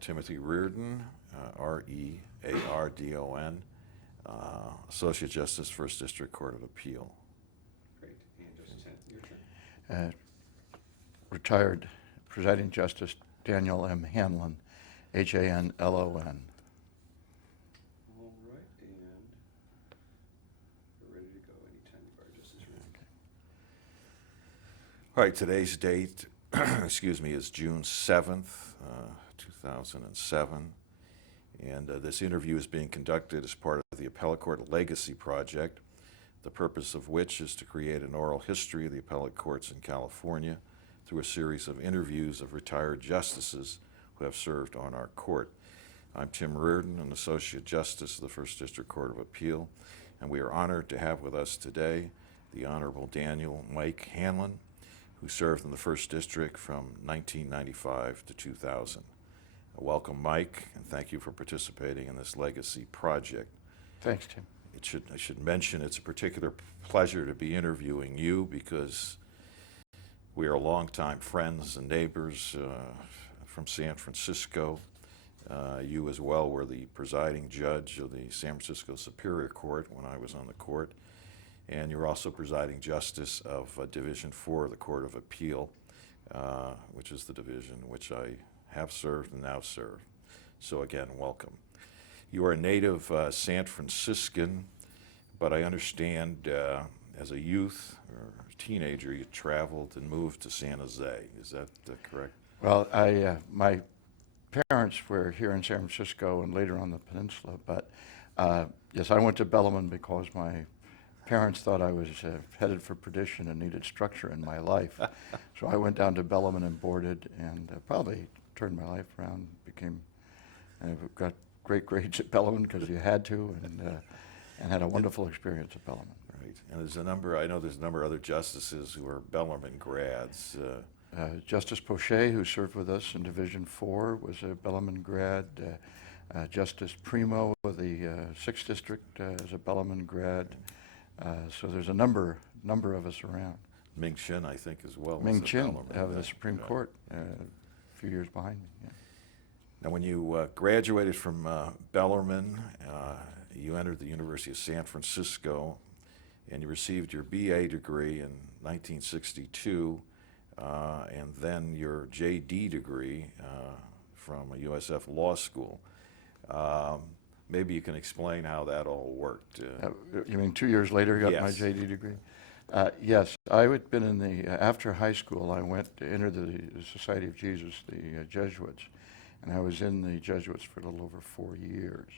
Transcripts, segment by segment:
Timothy Reardon, Reardon, Associate Justice, First District Court of Appeal. Great. And Justice Hanlon, your turn. Retired Presiding Justice Daniel M. Hanlon, Hanlon. All right, and we're ready to go anytime you are, Justice Reardon. All right, today's date, is June 7th, 2007. And this interview is being conducted as part of the Appellate Court Legacy Project, the purpose of which is to create an oral history of the appellate courts in California through a series of interviews of retired justices who have served on our court. I'm Tim Reardon, an Associate Justice of the First District Court of Appeal, and we are honored to have with us today the Honorable Daniel Mike Hanlon, who served in the First District from 1995 to 2000. Welcome, Mike, and thank you for participating in this legacy project. Thanks, Tim. I should mention it's a particular pleasure to be interviewing you because we are longtime friends and neighbors from San Francisco. You as well were the presiding judge of the San Francisco Superior Court when I was on the court, and you're also presiding justice of Division 4 of the Court of Appeal, which is the division in which I have served and now serve. So again, welcome. You are a native San Franciscan, but I understand as a youth or teenager you traveled and moved to San Jose. Is that correct? Well, my parents were here in San Francisco and later on the peninsula, but yes, I went to Bellarmine because my parents thought I was headed for perdition and needed structure in my life. So I went down to Bellarmine and boarded and probably turned my life around, got great grades at Bellarmine because you had to, and had a wonderful experience at Bellarmine. Right. And I know there's a number of other justices who are Bellarmine grads. Justice Poche, who served with us in Division 4, was a Bellarmine grad. Justice Primo of the 6th District is a Bellarmine grad. So there's a number of us around. Ming Chin, I think, as well. Ming Chin Bellarmine, of the Supreme Court, a few years behind me. Yeah. Now, when you graduated from Bellarmine, you entered the University of San Francisco, and you received your BA degree in 1962, and then your JD degree from a USF law school. Maybe you can explain how that all worked. You mean 2 years later got Yes. my JD degree? Yes, I had been in the, after high school, I went to enter the Society of Jesus, the Jesuits, and I was in the Jesuits for a little over 4 years.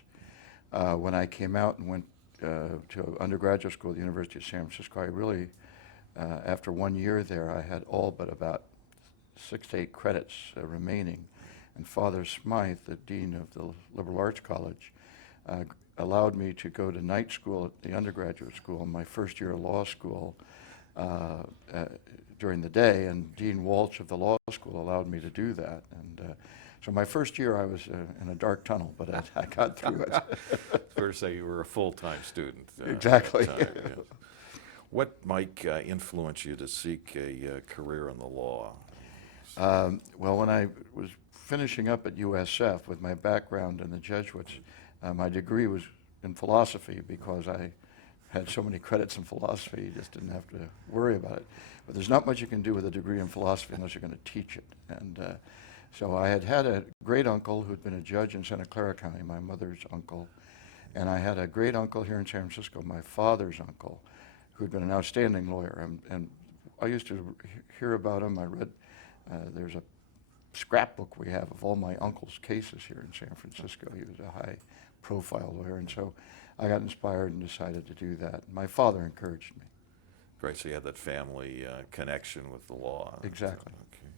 When I came out and went to undergraduate school at the University of San Francisco, I really, after 1 year there, I had all but about 6 to 8 credits remaining. And Father Smythe, the Dean of the Liberal Arts College, allowed me to go to night school at the undergraduate school in my first year of law school during the day, and Dean Walsh of the law school allowed me to do that. And so my first year I was in a dark tunnel, but I got through it. Fair to say you were a full-time student. Exactly. At that time, yes. What, Mike, influenced you to seek a career in the law? Well, when I was finishing up at USF with my background in the Jesuits, my degree was in philosophy because I had so many credits in philosophy, you just didn't have to worry about it. But there's not much you can do with a degree in philosophy unless you're going to teach it. And so I had a great uncle who'd been a judge in Santa Clara County, my mother's uncle. And I had a great uncle here in San Francisco, my father's uncle, who'd been an outstanding lawyer. And I used to hear about him. I read, there's a scrapbook we have of all my uncle's cases here in San Francisco. He was a high-profile lawyer, and so I got inspired and decided to do that. My father encouraged me. Great, so you had that family connection with the law. Exactly. Okay.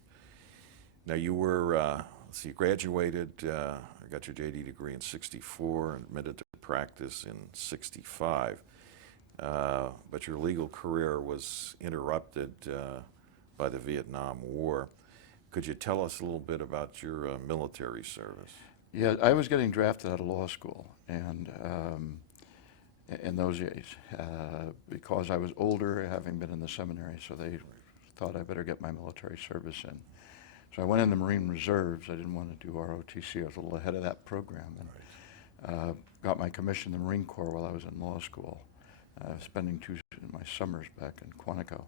Now you were, you graduated, got your JD degree in '64 and admitted to practice in '65, but your legal career was interrupted by the Vietnam War. Could you tell us a little bit about your military service? Yeah, I was getting drafted out of law school, and in those days, because I was older, having been in the seminary, so they thought I better get my military service in. So I went in the Marine Reserves. I didn't want to do ROTC. I was a little ahead of that program, and got my commission in the Marine Corps while I was in law school, spending my summers back in Quantico.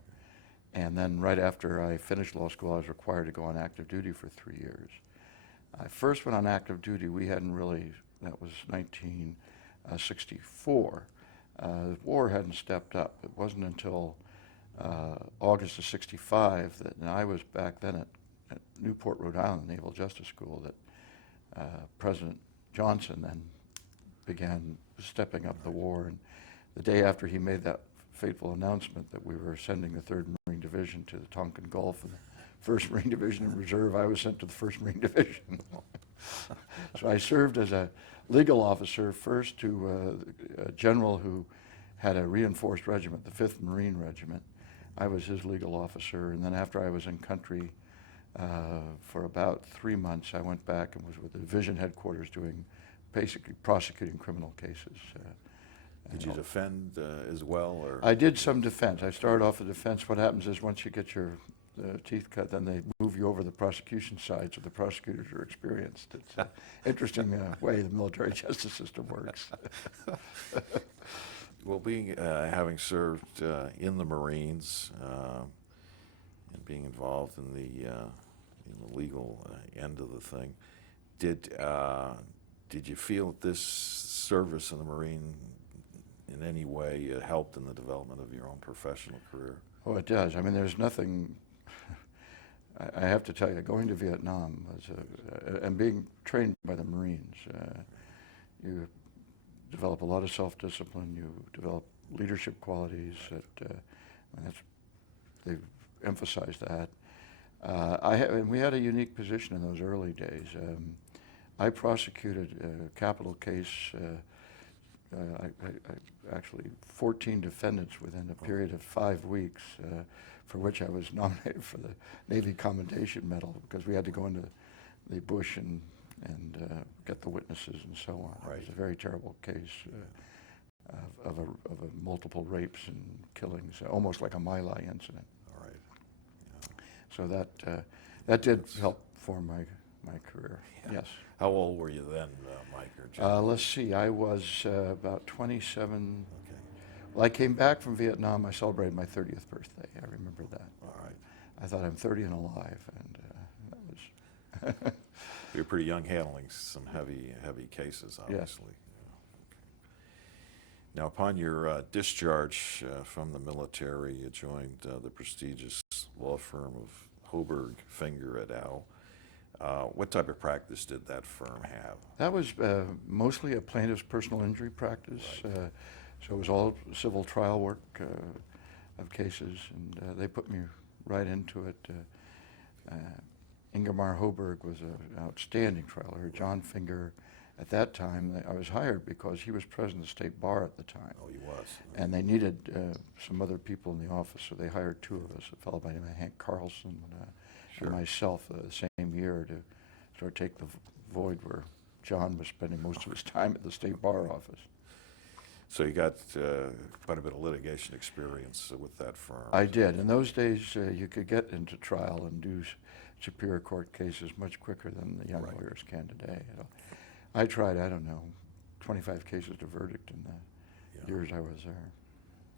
And then right after I finished law school, I was required to go on active duty for 3 years. I first went on active duty. We hadn't really, that was 1964. The war hadn't stepped up. It wasn't until August of '65 that, and I was back then at Newport, Rhode Island, Naval Justice School, that President Johnson then began stepping up the war. And the day after he made that fateful announcement that we were sending the 3rd Marine Division to the Tonkin Gulf and the 1st Marine Division in reserve, I was sent to the 1st Marine Division. So I served as a legal officer first to a general who had a reinforced regiment, the 5th Marine Regiment. I was his legal officer, and then after I was in country for about 3 months, I went back and was with the division headquarters doing basically prosecuting criminal cases. Did you defend as well, or? I did some defense. I started off with defense. What happens is once you get your teeth cut, then they move you over the prosecution side, so the prosecutors are experienced. It's an interesting way the military justice system works. Well, having served in the Marines and being involved in the legal end of the thing, did you feel that this service in the Marine in any way helped in the development of your own professional career? Oh, it does. I mean, there's nothing. I have to tell you, going to Vietnam was and being trained by the Marines, you develop a lot of self-discipline. You develop leadership qualities they've emphasized that. And we had a unique position in those early days. I prosecuted a capital case. I actually 14 defendants within a period of 5 weeks, for which I was nominated for the Navy Commendation Medal because we had to go into the bush and get the witnesses and so on. Right. It was a very terrible case of multiple rapes and killings, almost like a My Lai incident. All right. So that did help form my career. Yeah. Yes. How old were you then, Mike or John? Let's see. I was about 27. Okay. Well, I came back from Vietnam. I celebrated my 30th birthday. I remember that. All right. I thought I'm 30 and alive, and that was. You were pretty young, handling some heavy cases, obviously. Yeah. Now, upon your discharge from the military, you joined the prestigious law firm of Hoberg, Finger et al. What type of practice did that firm have? That was mostly a plaintiff's personal injury practice. Right. So it was all civil trial work of cases, and they put me right into it. Ingemar Hoberg was an outstanding trial lawyer. John Finger, at that time, I was hired because he was president of the state bar at the time. Oh, he was. And they needed some other people in the office, so they hired 2 of us, a fellow by the name of Hank Carlson Sure. and myself the same year to sort of take the void where John was spending most of his time at the state bar office. So you got quite a bit of litigation experience with that firm. I did. In those days, you could get into trial and do superior court cases much quicker than the young Right. lawyers can today. I tried, 25 cases to verdict in the years I was there.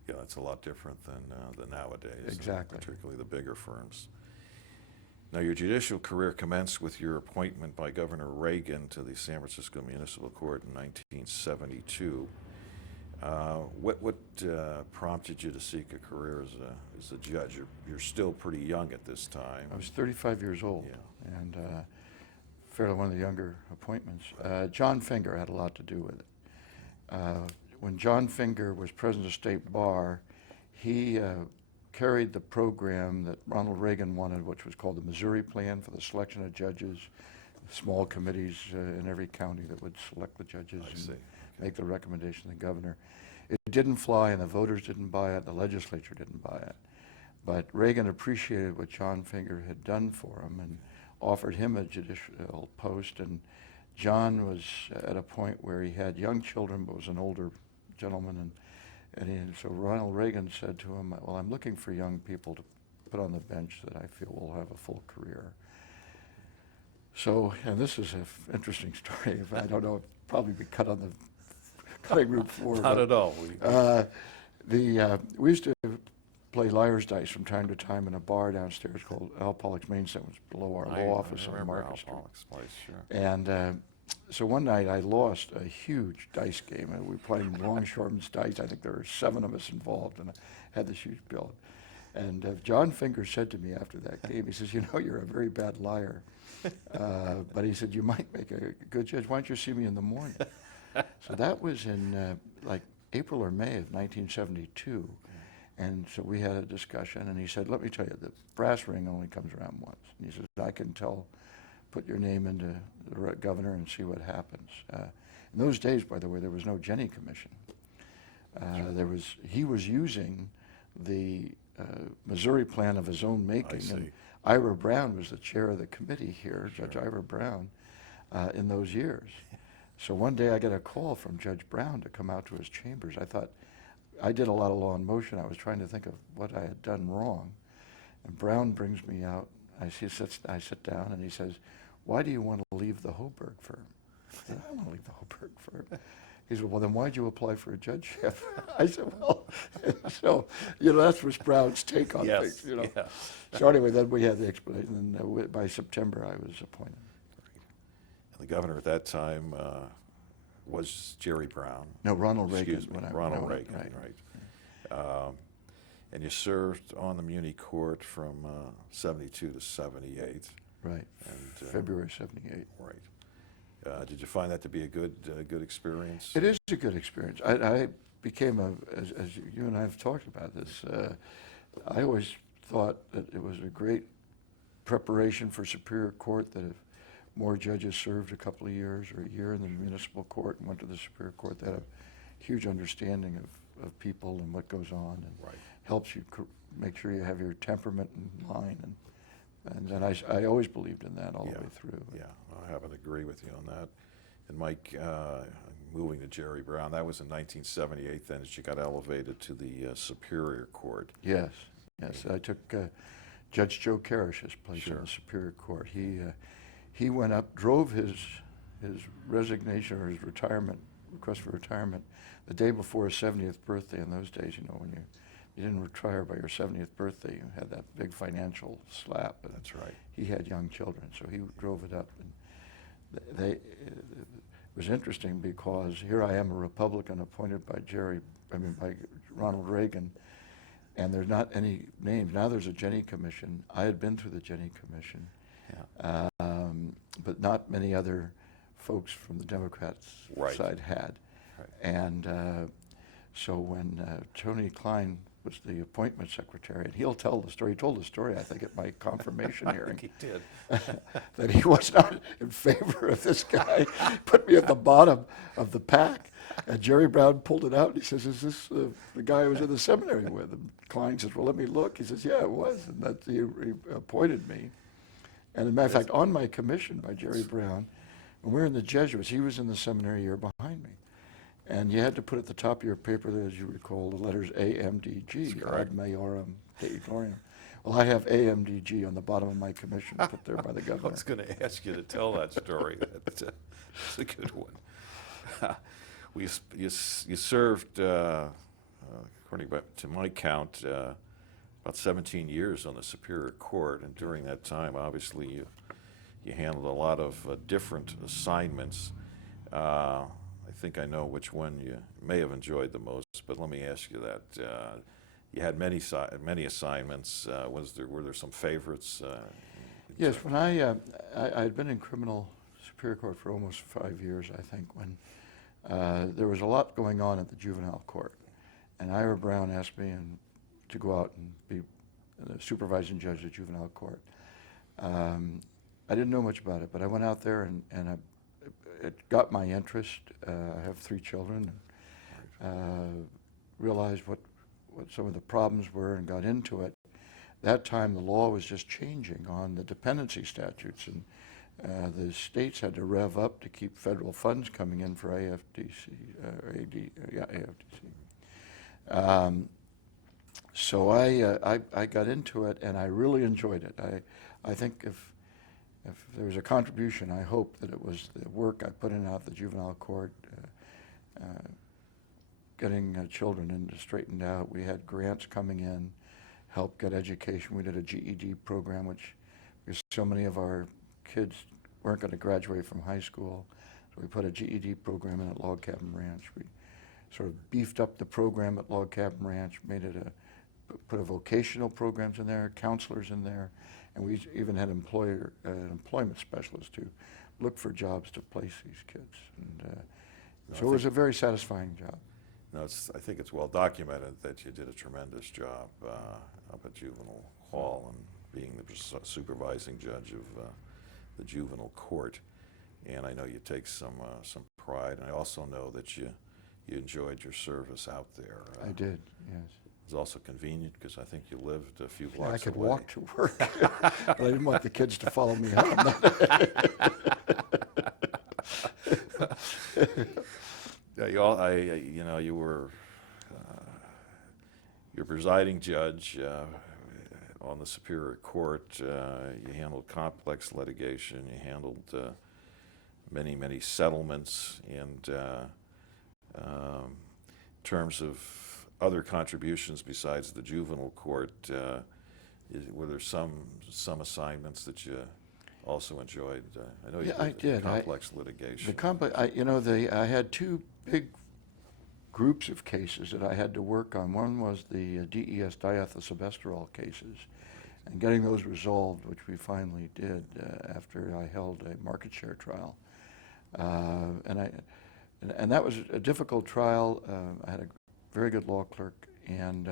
Yeah, that's a lot different than nowadays. Exactly. Particularly the bigger firms. Now, your judicial career commenced with your appointment by Governor Reagan to the San Francisco Municipal Court in 1972. What prompted you to seek a career as a judge? You're still pretty young at this time. I was 35 years old, Yeah. and fairly one of the younger appointments. John Finger had a lot to do with it. When John Finger was president of state bar, he carried the program that Ronald Reagan wanted, which was called the Missouri Plan for the selection of judges, small committees in every county that would select the judges I and see. make the recommendation to the governor. It didn't fly, and the voters didn't buy it, the legislature didn't buy it. But Reagan appreciated what John Finger had done for him and offered him a judicial post. And John was at a point where he had young children, but was an older gentleman. So Ronald Reagan said to him, well, I'm looking for young people to put on the bench that I feel will have a full career. So, and this is an interesting story. I don't know, it'd probably be cut on the cutting room floor. Not but, at all. we used to play liar's dice from time to time in a bar downstairs called Al Pollock's Main Stand, which was below our law office I on remember Market Al Street. Pollock's place, sure. And so one night I lost a huge dice game, and we were playing longshoreman's dice. I think there were 7 of us involved, and I had this huge bill. And John Finger said to me after that game, he says, "You know, you're a very bad liar." But he said, "You might make a good judge. Why don't you see me in the morning?" So that was in like April or May of 1972. And so we had a discussion, and he said, "Let me tell you, the brass ring only comes around once." And he says, "I can put your name into the governor and see what happens." In those days, by the way, there was no Jenny Commission. He was using the Missouri plan of his own making. see. And Ira Brown was the chair of the committee here, Judge Ira Brown, in those years. So one day I got a call from Judge Brown to come out to his chambers. I thought, I did a lot of law in motion. I was trying to think of what I had done wrong. And Brown brings me out. I sit down, and he says, "Why do you want to leave the Hoburg firm?" I said, "I don't want to leave the Hoburg firm." He said, "Well, then why'd you apply for a judgeship?" I said, "Well," so, that was Brown's take on Yes, things, yeah. So anyway, then we had the explanation, and by September I was appointed. And the governor at that time was Jerry Brown. No, Ronald Reagan. Excuse me, when I Ronald went, Reagan, right. And you served on the Muni Court from 72 to 78. Right, And, February '78. Right. Did you find that to be a good experience? It is a good experience. I became as you and I have talked about this, I always thought that it was a great preparation for Superior Court, that if more judges served a couple of years or a year in the municipal court and went to the Superior Court, they had a huge understanding of people and what goes on, and Right. helps you make sure you have your temperament in line. And I always believed in that all the way through. Yeah, I happen to agree with you on that. And Mike, moving to Jerry Brown, that was in 1978 then, as you got elevated to the Superior Court. Yes. I took Judge Joe Karish's place Sure. in the Superior Court. He went up, drove his resignation or his request for retirement the day before his 70th birthday. In those days, when you didn't retire by your 70th birthday, you had that big financial slap. And That's right. he had young children, so he drove it up. And it was interesting because here I am, a Republican appointed by by Ronald Reagan, and there's not any names. Now there's a Jenny Commission. I had been through the Jenny Commission, but not many other folks from the Democrats' Right. side had. Right. And so when Tony Klein was the appointment secretary, and he'll tell the story. He told the story, I think, at my confirmation I hearing. think he did. That he was not in favor of this guy. Put me at the bottom of the pack. And Jerry Brown pulled it out, and he says, "Is this the guy I was in the seminary with?" And Klein says, "Well, let me look." He says, "Yeah, it was." And he appointed me. And as a matter of fact, on my commission by Jerry Brown, when we were in the Jesuits, he was in the seminary year behind me. And you had to put at the top of your paper, as you recall, the letters AMDG, That's correct. Ad Majorem Dei Gloriam. Well, I have AMDG on the bottom of my commission put there by the I governor. was going to ask you to tell that story. That's a good one. You served, according to my count, about 17 years on the Superior Court, and during that time, obviously, you handled a lot of different assignments. I think I know which one you may have enjoyed the most, but let me ask you that. You had many assignments. Were there some favorites? Yes, when I had been in criminal Superior Court for almost 5 years, I think, when there was a lot going on at the juvenile court. And Ira Brown asked me to go out and be the supervising judge of juvenile court. I didn't know much about it, but I went out there and it got my interest. I have 3 children. Realized what some of the problems were and got into it. That time the law was just changing on the dependency statutes, and the states had to rev up to keep federal funds coming in for AFDC. So I got into it, and I really enjoyed it. I think if there was a contribution, I hope that it was the work I put in out at the juvenile court, getting children into straightened out. We had grants coming in, help get education. We did a GED program, which because so many of our kids weren't going to graduate from high school, so we put a GED program in at Log Cabin Ranch. We sort of beefed up the program at Log Cabin Ranch, made it put a vocational programs in there, counselors in there, and we even had employment specialists to look for jobs to place these kids. And so it was a very satisfying job. No, I think it's well documented that you did a tremendous job up at Juvenile Hall and being the supervising judge of the juvenile court. And I know you take some pride, and I also know that you enjoyed your service out there. I did, yes. It was also convenient because I think you lived a few Yeah, blocks I could away. walk to work, but I didn't want the kids to follow me home. Yeah, you were your presiding judge on the Superior Court. You handled complex litigation. You handled many settlements, and in terms of other contributions besides the juvenile court, were there some assignments that you also enjoyed? I know you Yeah, I did. complex litigation. I had two big groups of cases that I had to work on. One was the DES diethylsylbesterol cases, and getting those resolved, which we finally did after I held a market share trial. And that was a difficult trial. I had a very good law clerk, and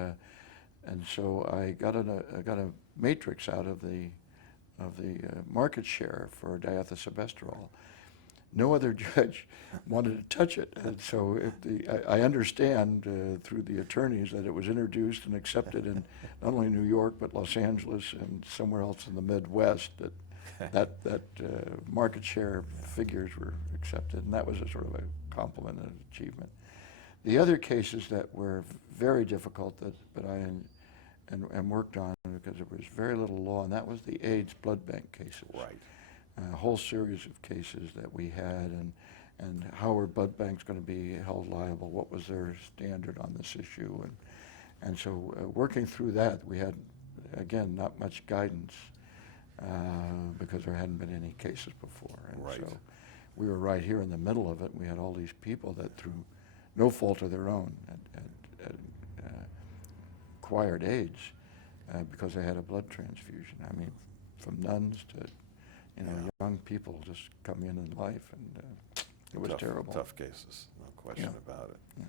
so I got a matrix out of the market share for diethylsylbesterol. No other judge wanted to touch it, and so I understand through the attorneys that it was introduced and accepted in not only New York but Los Angeles and somewhere else in the Midwest that market share figures were accepted, and that was a sort of a compliment and achievement. The other cases that were very difficult but I worked on because there was very little law, and that was the AIDS blood bank cases. Right. A whole series of cases that we had, and how were blood banks going to be held liable? What was their standard on this issue? And so working through that, we had, again, not much guidance because there hadn't been any cases before. And Right. so we were right here in the middle of it. We had all these people that, through no fault of their own, had acquired AIDS because they had a blood transfusion. I mean, from nuns to young people just come in life, and it was terrible. Tough cases, no question about it. Yeah.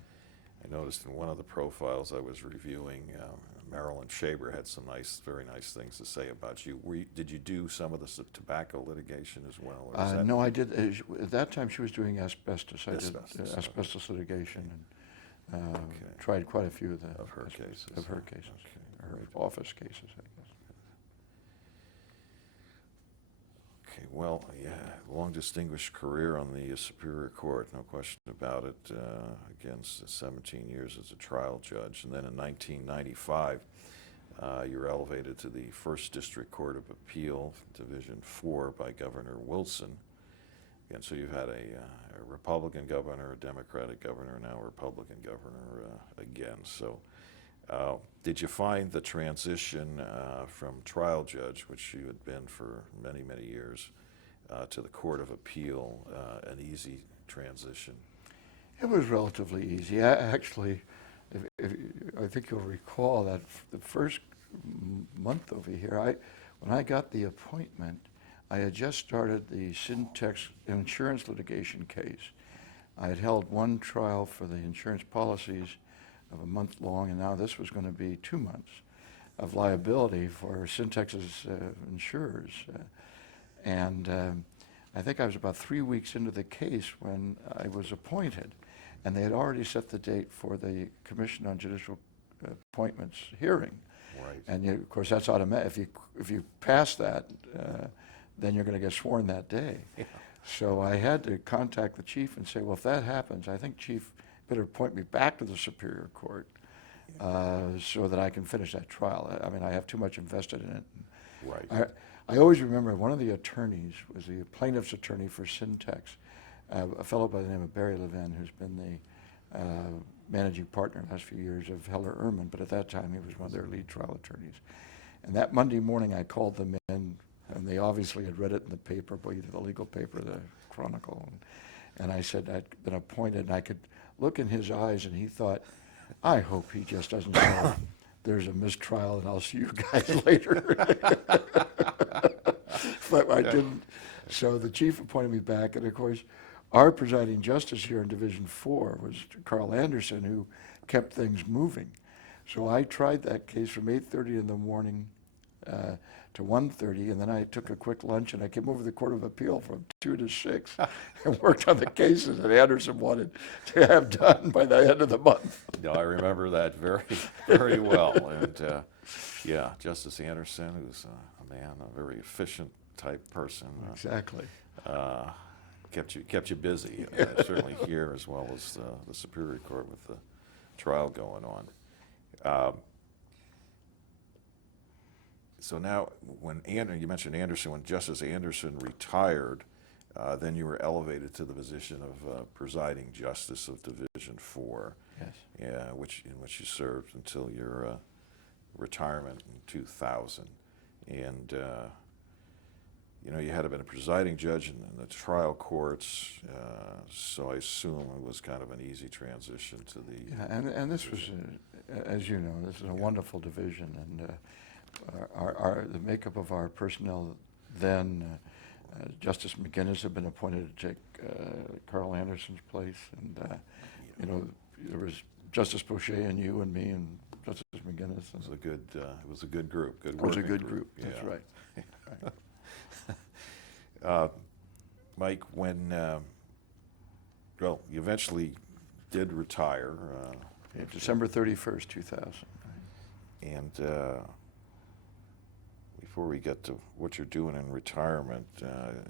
I noticed in one of the profiles I was reviewing, Marilyn Shaber had some very nice things to say about you. Did you do some of the tobacco litigation as well? Or is that No, I did. At that time, she was doing asbestos. I Asbestos, did asbestos litigation, and Okay. tried quite a few of the Of her cases. Of her cases, Okay. her office cases, I guess. Okay, well, yeah, long distinguished career on the Superior Court, no question about it. Again, 17 years as a trial judge, and then in 1995, you were elevated to the First District Court of Appeal, Division 4, by Governor Wilson. Again, so you've had a Republican governor, a Democratic governor, now a Republican governor again. So did you find the transition from trial judge, which you had been for many years, to the Court of Appeal an easy transition? It was relatively easy. Actually, I think you'll recall that the first month over here, when I got the appointment, I had just started the Syntex insurance litigation case. I had held one trial for the insurance policies of a month long, and now this was going to be 2 months of liability for Syntex's insurers. I think I was about 3 weeks into the case when I was appointed, and they had already set the date for the Commission on Judicial Appointments hearing. Right. And of course, that's automatic. If you pass that, then you're going to get sworn that day. Yeah. So I had to contact the chief and say, well, if that happens, I think Chief better appoint me back to the Superior Court so that I can finish that trial. I mean, I have too much invested in it. Right. I always remember one of the attorneys was the plaintiff's attorney for Syntax, a fellow by the name of Barry Levin, who's been the managing partner the last few years of Heller Ehrman, but at that time he was one of their lead trial attorneys. And that Monday morning I called them in, and they obviously had read it in the paper, either the legal paper or the Chronicle. And I said I'd been appointed, and I could look in his eyes, and he thought, I hope he just doesn't say, there's a mistrial and I'll see you guys later. But I didn't. So the chief appointed me back, and of course, our presiding justice here in Division 4 was Carl Anderson, who kept things moving. So I tried that case from 8:30 in the morning to 1:30, and then I took a quick lunch, and I came over to the Court of Appeal from 2 to 6 and worked on the cases that Anderson wanted to have done by the end of the month. No, I remember that very, very well. And yeah, Justice Anderson, who's a man, a very efficient type person. Exactly. Kept you busy, certainly here as well as the Superior Court with the trial going on. So now, when you mentioned Anderson, when Justice Anderson retired, then you were elevated to the position of presiding justice of Division 4, Yes. in which you served until your retirement in 2000. And you had been a presiding judge in the trial courts, so I assume it was kind of an easy transition to the. Yeah, and this was, as you know, this is a wonderful division, and the makeup of our personnel then, Justice McGinnis had been appointed to take Carl Anderson's place, and there was Justice Boucher and you and me and Justice McGinnis. It was a good group. It was a good group. That's Yeah. right. Mike, when you eventually did retire. December 31st, 2000. And before we get to what you're doing in retirement,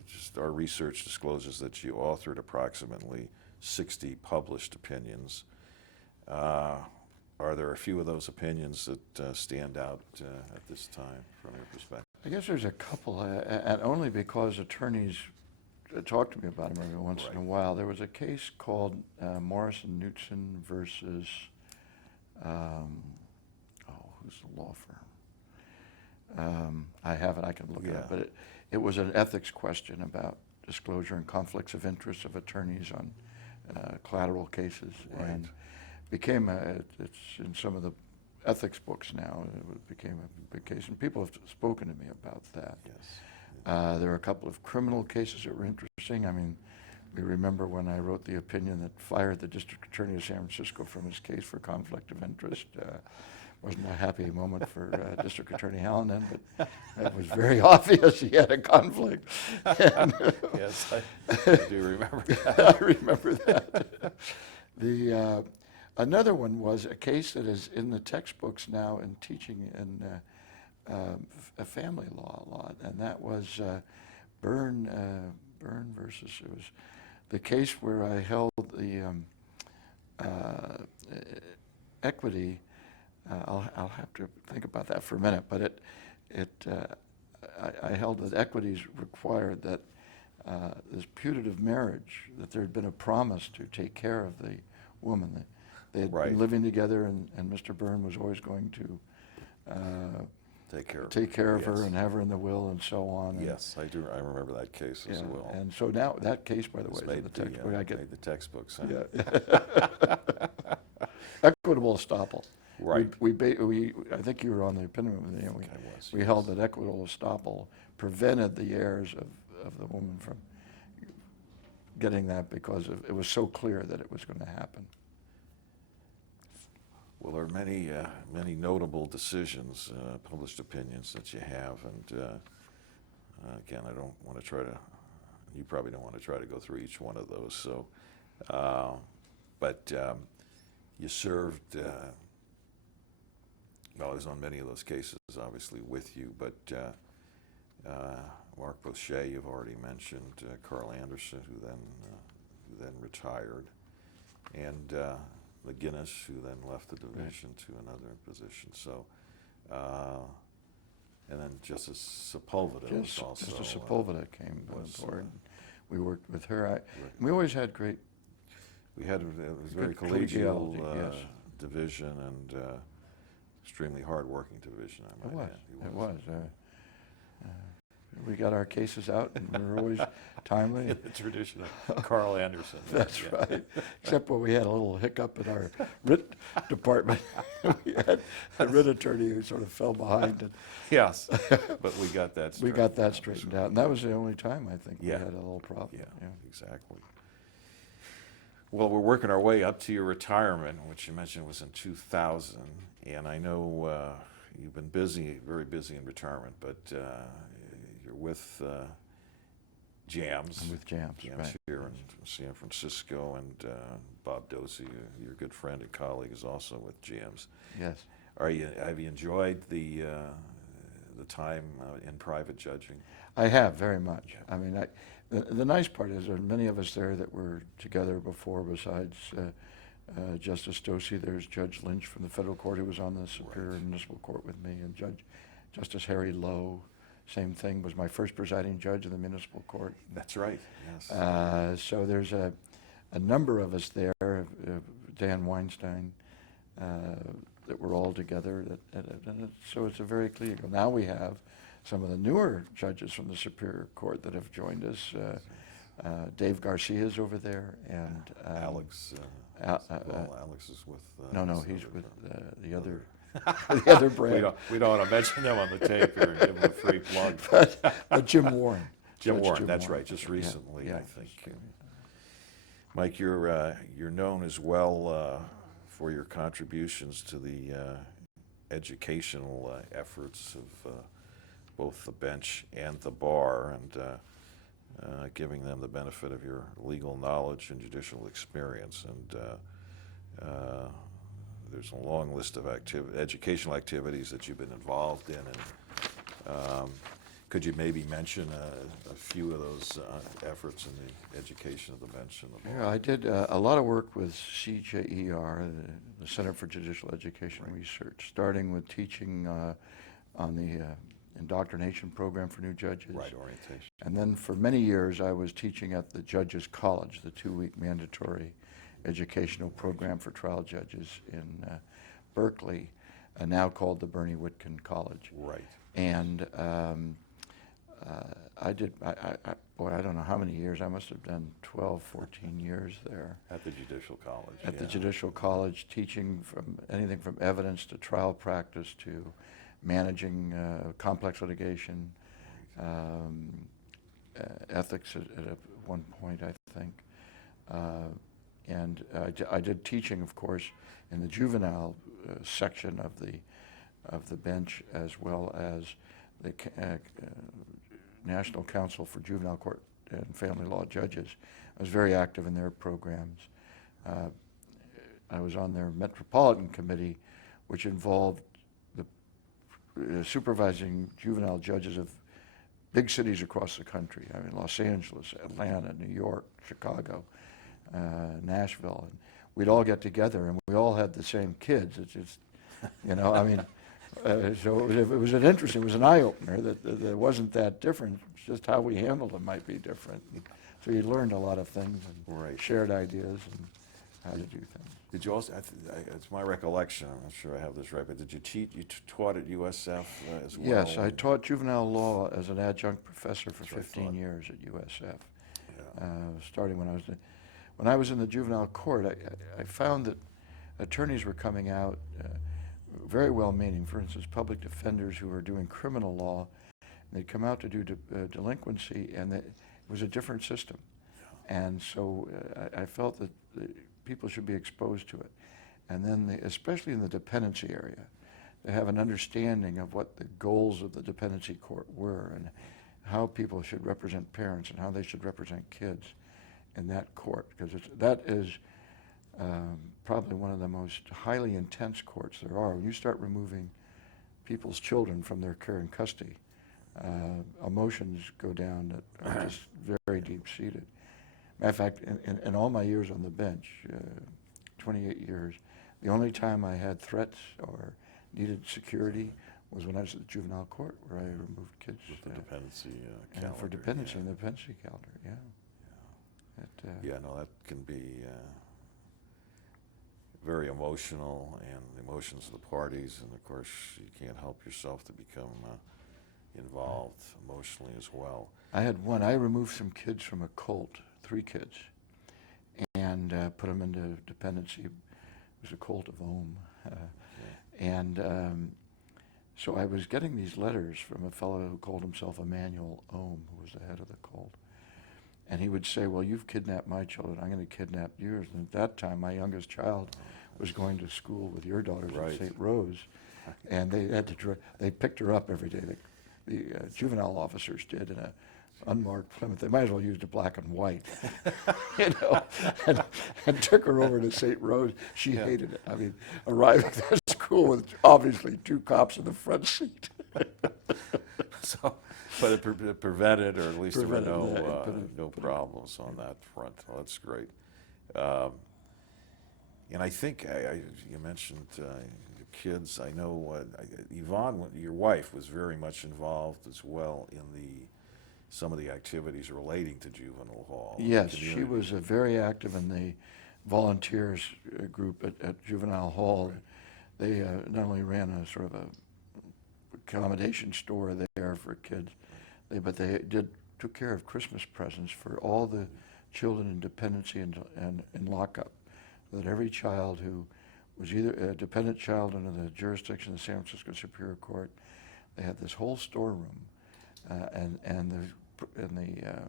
just our research discloses that you authored approximately 60 published opinions. Are there a few of those opinions that stand out at this time from your perspective? I guess there's a couple, and only because attorneys talk to me about them every once in a while. There was a case called Morrison Knutson versus, who's the law firm? I have it, I can look it up, but it was an ethics question about disclosure and conflicts of interest of attorneys on collateral cases, and became it's in some of the ethics books now. It became a big case, and people have spoken to me about that. Yes. There are a couple of criminal cases that were interesting. I mean, we remember when I wrote the opinion that fired the district attorney of San Francisco from his case for conflict of interest. Wasn't a happy moment for District Attorney Hanlon, but it was very obvious he had a conflict. And, Yes, I do remember that. I remember that. Another one was a case that is in the textbooks now and teaching in a family law a lot, and that was Byrne versus, it was the case where I held the equity. I'll have to think about that for a minute, but I held that equities required that this putative marriage, that there had been a promise to take care of the woman. They had been living together, and Mr. Byrne was always going to take care of her and have her in the will and so on. Yes, I do. I remember that case as well. And so now that case, by the way, is in the textbook. Made the textbooks. Huh? Yeah. Equitable estoppel. Right. I think you were on the opinion with me. We Yes. held that equitable estoppel prevented the heirs of the woman from getting that because it was so clear that it was going to happen. Well, there are many notable decisions, published opinions that you have, and again, I don't want to try to. You probably don't want to try to go through each one of those. So, but you served. Well, I was on many of those cases, obviously, with you, but Mark Boucher, you've already mentioned, Carl Anderson, who then retired, and McGinnis, who then left the division to another position. So And then Justice Sepulveda was also. Justice Sepulveda came on was, board. We worked with her. right. We always had great. We had, it was very Good collegial collegiality, yes. division and extremely hard-working division, I It might was. add. It was. We got our cases out, and we were always timely. In the tradition of Carl Anderson. That's yeah. right. Except when we had a little hiccup in our writ department. We had a writ attorney who sort of fell behind, and Yes, but we got that we straightened got that out. straightened out. And that was the only time, I think, we Yeah. had a little problem. Yeah, exactly. Well, we're working our way up to your retirement, which you mentioned was in 2000, and I know you've been busy, very busy in retirement, but you're with JAMS. I'm with JAMS, right. Here in San Francisco, and Bob Dosey, your good friend and colleague, is also with JAMS. Yes. Have you enjoyed the time in private judging? I have, very much. I mean, the nice part is there are many of us there that were together before, besides Justice Dosey. There's Judge Lynch from the federal court who was on the Superior Municipal Court with me, and Justice Harry Lowe, same thing, was my first presiding judge of the municipal court. That's right, yes. So there's a number of us there, Dan Weinstein, that we're all together. So it's a very clear. Now we have some of the newer judges from the Superior Court that have joined us. Dave Garcia's over there, and Alex. Alex is with. no, he's Senator with Trump. the other. The other brand. We don't want to mention them on the tape here and give them a free plug. But Jim Warren. Jim Judge Warren, that's right, just recently, yeah, I think. Mike, you're known as well for your contributions to the educational efforts of both the bench and the bar, and giving them the benefit of your legal knowledge and judicial experience. And there's a long list of educational activities that you've been involved in, and could you maybe mention a few of those efforts in the education of the bench and the bar? Yeah, I did a lot of work with CJER, the Center for Judicial Education Research, starting with teaching on the indoctrination program for new judges. Right, orientation. And then for many years I was teaching at the Judges College, the 2-week mandatory educational program for trial judges in Berkeley, now called the Bernie Whitkin College. Right. And I don't know how many years. I must have done 12, 14 years there. At the Judicial College. At the yeah. Judicial College, teaching from anything from evidence to trial practice to managing complex litigation, ethics at one point, I think. And I did teaching, of course, in the juvenile section of the bench, as well as the National Council for Juvenile Court and Family Law Judges. I was very active in their programs. I was on their Metropolitan Committee, which involved the supervising juvenile judges of big cities across the country. I mean, Los Angeles, Atlanta, New York, Chicago, Nashville. And we'd all get together, and we all had the same kids. It's just, I mean, so it was an eye-opener that it wasn't that different. It's just how we handled them might be different. So you learned a lot of things and Right. shared ideas and how to do things. Did you also, it's my recollection, I'm not sure I have this right, but did you taught at USF as well? Yes, I taught juvenile law as an adjunct professor for That's what I 15 thought. years at USF. Yeah. Starting when I was in the juvenile court, I found that attorneys were coming out very well-meaning. For instance, public defenders who were doing criminal law, they'd come out to do delinquency, and it was a different system. And so I felt that people should be exposed to it. And then, especially in the dependency area, to have an understanding of what the goals of the dependency court were and how people should represent parents and how they should represent kids in that court, because that is probably one of the most highly intense courts there are. When you start removing people's children from their care and custody, emotions go down that are just very deep-seated. Matter of fact, in all my years on the bench, 28 years, the only time I had threats or needed security was when I was at the juvenile court, where I removed kids. With the dependency and calendar. for dependency yeah. in the dependency calendar, yeah. Yeah, no, that can be very emotional, and the emotions of the parties, and of course you can't help yourself to become involved emotionally as well. I had one. I removed some kids from a cult, 3 kids, and put them into dependency. It was a cult of Ohm. And so I was getting these letters from a fellow who called himself Emmanuel Ohm, who was the head of the cult. And he would say, well, you've kidnapped my children, I'm going to kidnap yours. And at that time, my youngest child was going to school with your daughters Right. at St. Rose. And they had to, they picked her up every day. The juvenile officers did in a unmarked Plymouth. They might as well used a black and white, you know, and took her over to St. Rose. She hated it. I mean, arriving at school with obviously 2 cops in the front seat. So, but it prevented, or at least Prevented there were that. no problems on that front. Well, that's great. And I think you mentioned your kids. I know Yvonne, your wife, was very much involved as well in some of the activities relating to juvenile hall. Yes, she was very active in the volunteers group at Juvenile Hall. Right. They not only ran a sort of a accommodation store there for kids, but they took care of Christmas presents for all the children in dependency and in lockup, that every child who was either a dependent child under the jurisdiction of the San Francisco Superior Court, they had this whole storeroom, and the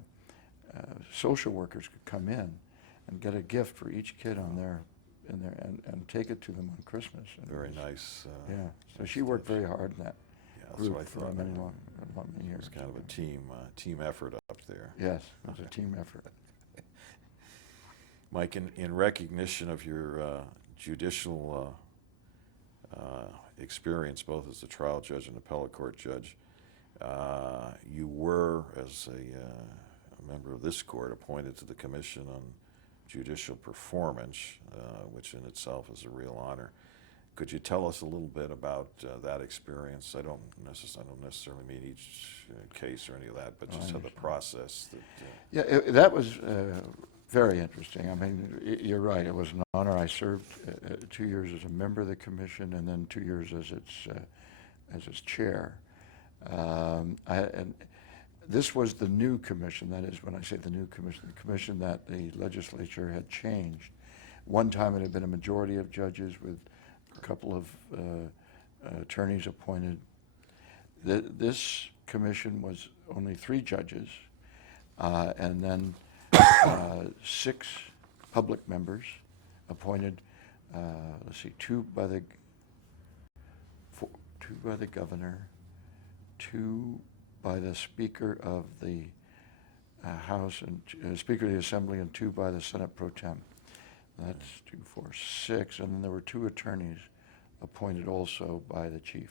social workers could come in and get a gift for each kid and take it to them on Christmas. And Very nice. yeah, so she worked very hard in that Yeah, that's what I group for thought. many It years. was kind of a team effort up there. Yes, it was a team effort. Mike, in recognition of your judicial experience, both as a trial judge and appellate court judge, you were, as a member of this court, appointed to the Commission on Judicial Performance, which in itself is a real honor. Could you tell us a little bit about that experience? I don't necessarily mean each case or any of that, but just how the process that... Yeah, that was very interesting. I mean, you're right. It was an honor. I served 2 years as a member of the commission, and then 2 years as its chair. And this was the new commission. That is, when I say the new commission, the commission that the legislature had changed. One time it had been a majority of judges with a couple of attorneys appointed. This commission was only 3 judges, and then 6 public members appointed. Let's see, 2 by the governor, 2 by the Speaker of the House and Speaker of the Assembly, and 2 by the Senate Pro Tem. That's 2, 4, 6, and then there were 2 attorneys appointed also by the chief.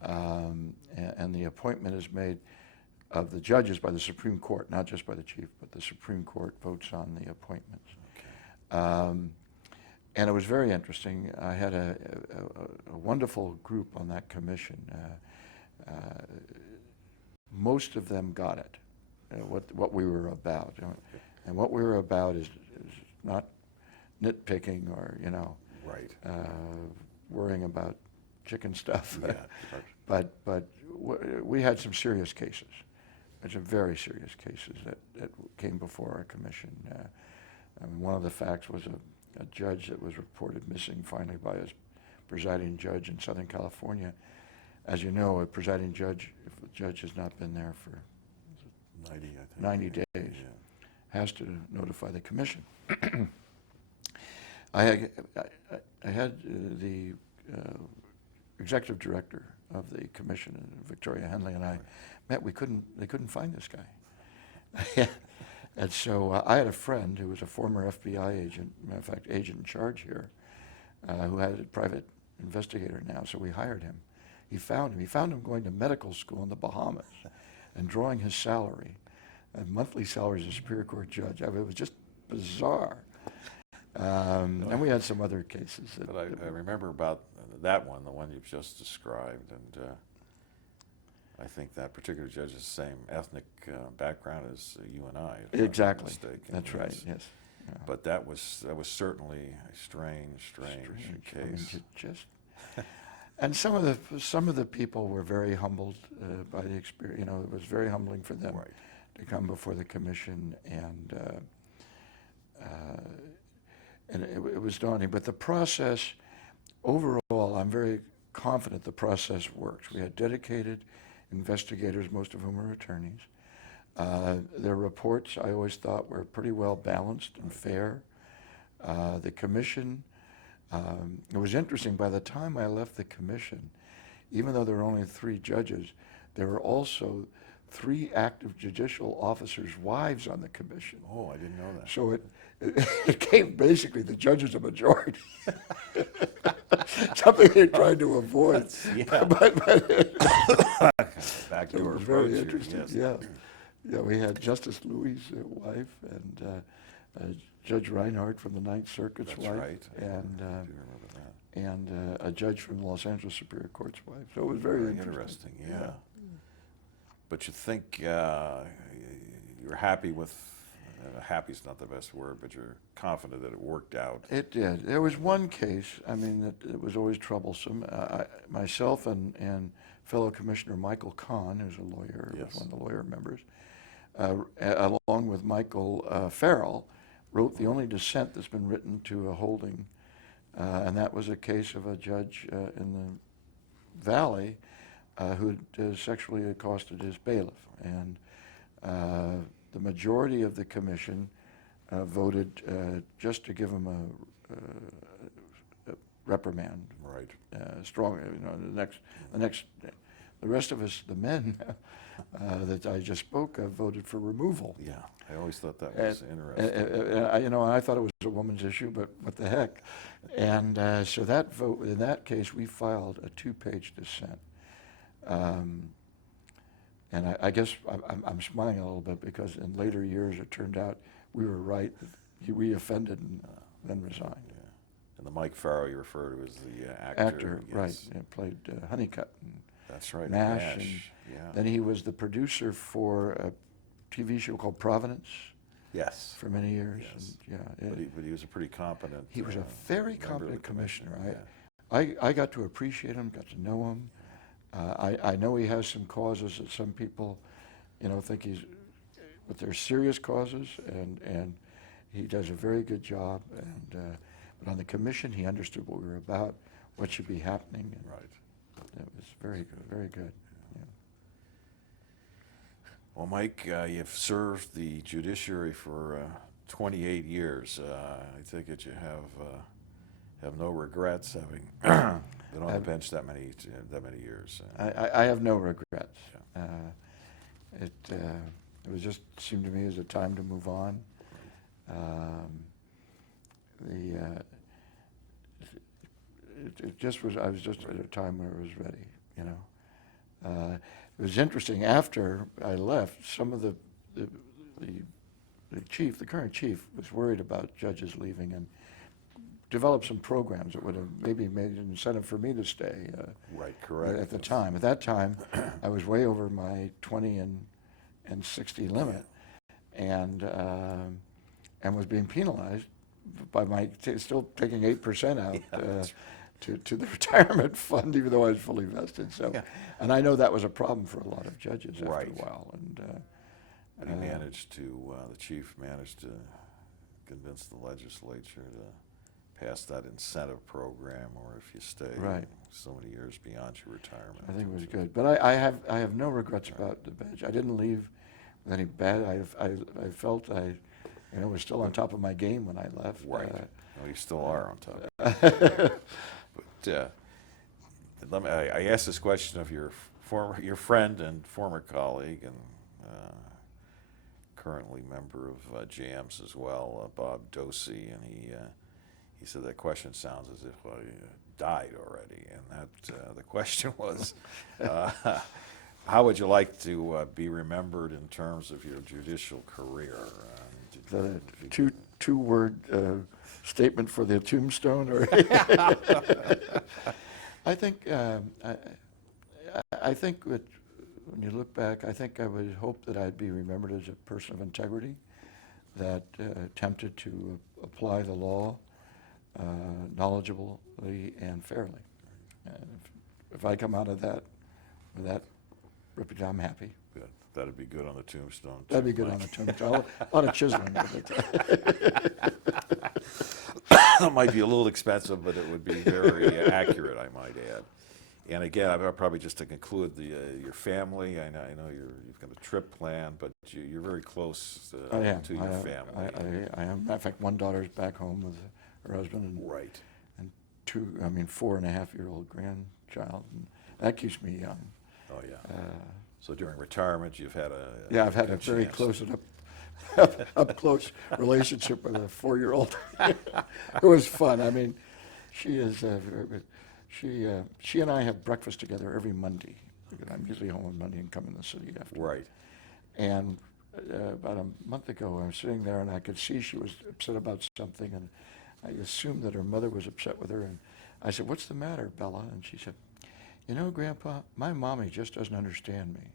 And the appointment is made of the judges by the Supreme Court, not just by the chief, but the Supreme Court votes on the appointments. Okay. And it was very interesting. I had a wonderful group on that commission. Most of them got it, what we were about. And what we were about is not nitpicking or, Right. Worrying about chicken stuff. Yeah. But we had some serious cases. Some very serious cases that came before our commission. I mean, one of the facts was a judge that was reported missing finally by his presiding judge in Southern California. As you know, a presiding judge, if a judge has not been there for 90, I think. 90 days, Yeah. has to notify the commission. I had the executive director of the commission, Victoria Hanlon, and I met. They couldn't find this guy. And so I had a friend who was a former FBI agent, matter of fact, agent in charge here, who had a private investigator now, so we hired him. He found him going to medical school in the Bahamas and drawing his salary, a monthly salary as a Superior Court judge. I mean, it was just bizarre. And we had some other cases. But I remember about that one, the one you've just described, and I think that particular judge is the same ethnic background as you and I. If I'm not Exactly. mistaken. That's right, Yes. yes. Yeah. But that was certainly a strange I mean, case. just, and some of the people were very humbled by the experience. You know, it was very humbling for them Right. to come before the commission, and it was daunting. But the process, overall, I'm very confident the process works. We had dedicated investigators, most of whom are attorneys. Their reports, I always thought, were pretty well balanced and fair. The commission, it was interesting, by the time I left the commission, even though there were only 3 judges, there were also 3 active judicial officers' wives on the commission. Oh, I didn't know that. So it came basically the judges a majority. Something they tried to avoid. Yeah. But Back it to was very interesting. Yeah. Yeah, we had Justice Louis' wife and Judge Reinhardt from the Ninth Circuit's That's wife. right. And I do remember that. and a judge from the Los Angeles Superior Court's wife. So it was very interesting. Yeah. But you think you're happy with, happy's not the best word, but you're confident that it worked out. It did. There was one case, I mean, that it was always troublesome. Myself and fellow Commissioner Michael Kahn, who's a lawyer, was Yes. one of the lawyer members, along with Michael Farrell, wrote the only dissent that's been written to a holding, and that was a case of a judge in the Valley who had sexually accosted his bailiff. And the majority of the commission voted just to give him a reprimand. Right. Strong, you know, the rest of us, the men that I just spoke of, voted for removal. Yeah. I always thought that was interesting. You know, I thought it was a woman's issue, but what the heck? And so that vote, in that case, we filed a 2-page dissent. And I guess I'm smiling a little bit because in later years it turned out we were right. We offended and then resigned. Yeah. And the Mike Farrow you refer to as the actor. Yes. Right. Yeah, played Honeycutt and That's right. MASH. And Yeah. then he was the producer for a TV show called Providence Yes. for many years. Yes. And, yeah, But he was a pretty competent. he was a very member of the competent commissioner. Yeah. I got to appreciate him, got to know him. I know he has some causes that some people, you know, think but they're serious causes, and he does a very good job. And but on the commission, he understood what we were about, what should be happening. And Right. it was very good, very good. Yeah. Well, Mike, you've served the judiciary for 28 years. I take it you have no regrets having been on the bench that many years. I have no regrets. It was just seemed to me as a time to move on. It just was. I was just at a time where I was ready. You know, it was interesting. After I left, some of the chief, the current chief, was worried about judges leaving and developed some programs that would have maybe made an incentive for me to stay. Right, correct. At the time. At that time, I was way over my 20 and 60 limit, and was being penalized by my still taking 8% out to the retirement fund, even though I was fully vested. So, and I know that was a problem for a lot of judges after Right. a while. And he managed to, the chief managed to convince the legislature to pass that incentive program, or if you stay Right. so many years beyond your retirement. I think it was good, but I have no regrets about the bench. I didn't leave with any bad. I felt I was still on top of my game when I left. Right. Well, you still are on top of it. But I asked this question of your friend and former colleague and currently member of JAMS as well, Bob Dosey, and he said that question sounds as if you died already, and that the question was, how would you like to be remembered in terms of your judicial career? The two-word statement for the tombstone, or I think that when you look back, I think I would hope that I'd be remembered as a person of integrity that attempted to apply the law knowledgeably and fairly. And if I come out of that with that reputation, I'm happy. Good. That'd be good on the tombstone. That'd be too, good on Mike. the tombstone. A lot of chiseling with it. It might be a little expensive, but it would be very accurate, I might add. And again, I'll probably just to conclude, your family, I know you've got a trip planned, but you're very close I am. to your family. I am. In fact, one daughter's back home with her husband and Right. 4.5-year-old grandchild. And that keeps me young. Oh, yeah. So during retirement, you've had a Yeah, I've had a good very chance. close and up close relationship with a 4-year-old. It was fun. I mean, she is. She and I have breakfast together every Monday. I'm usually home on Monday and come in the city after. Right. And about a month ago, I was sitting there and I could see she was upset about something, and I assumed that her mother was upset with her. And I said, "What's the matter, Bella?" And she said, "You know, Grandpa, my mommy just doesn't understand me."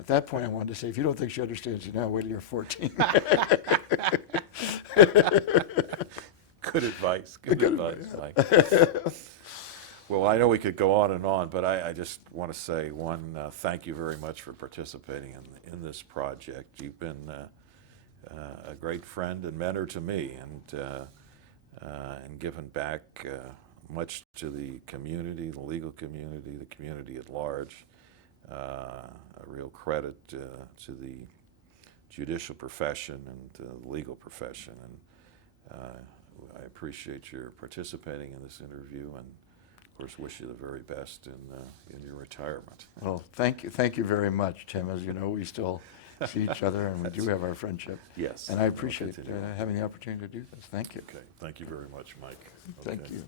At that point, I wanted to say, if you don't think she understands you now, wait till you're 14. Good advice. Good Good advice, advice. Mike. Well, I know we could go on and on, but I just want to say thank you very much for participating in this project. You've been a great friend and mentor to me, and given back much to the community, the legal community, the community at large. A real credit to the judicial profession and the legal profession, and I appreciate your participating in this interview, and of course wish you the very best in your retirement. Well, thank you very much, Tim. As you know, we still see each other, and we do have our friendship. Yes. And I we'll appreciate continue. having the opportunity to do this. Thank you. Okay, thank you very much, Mike. Thank Okay. you.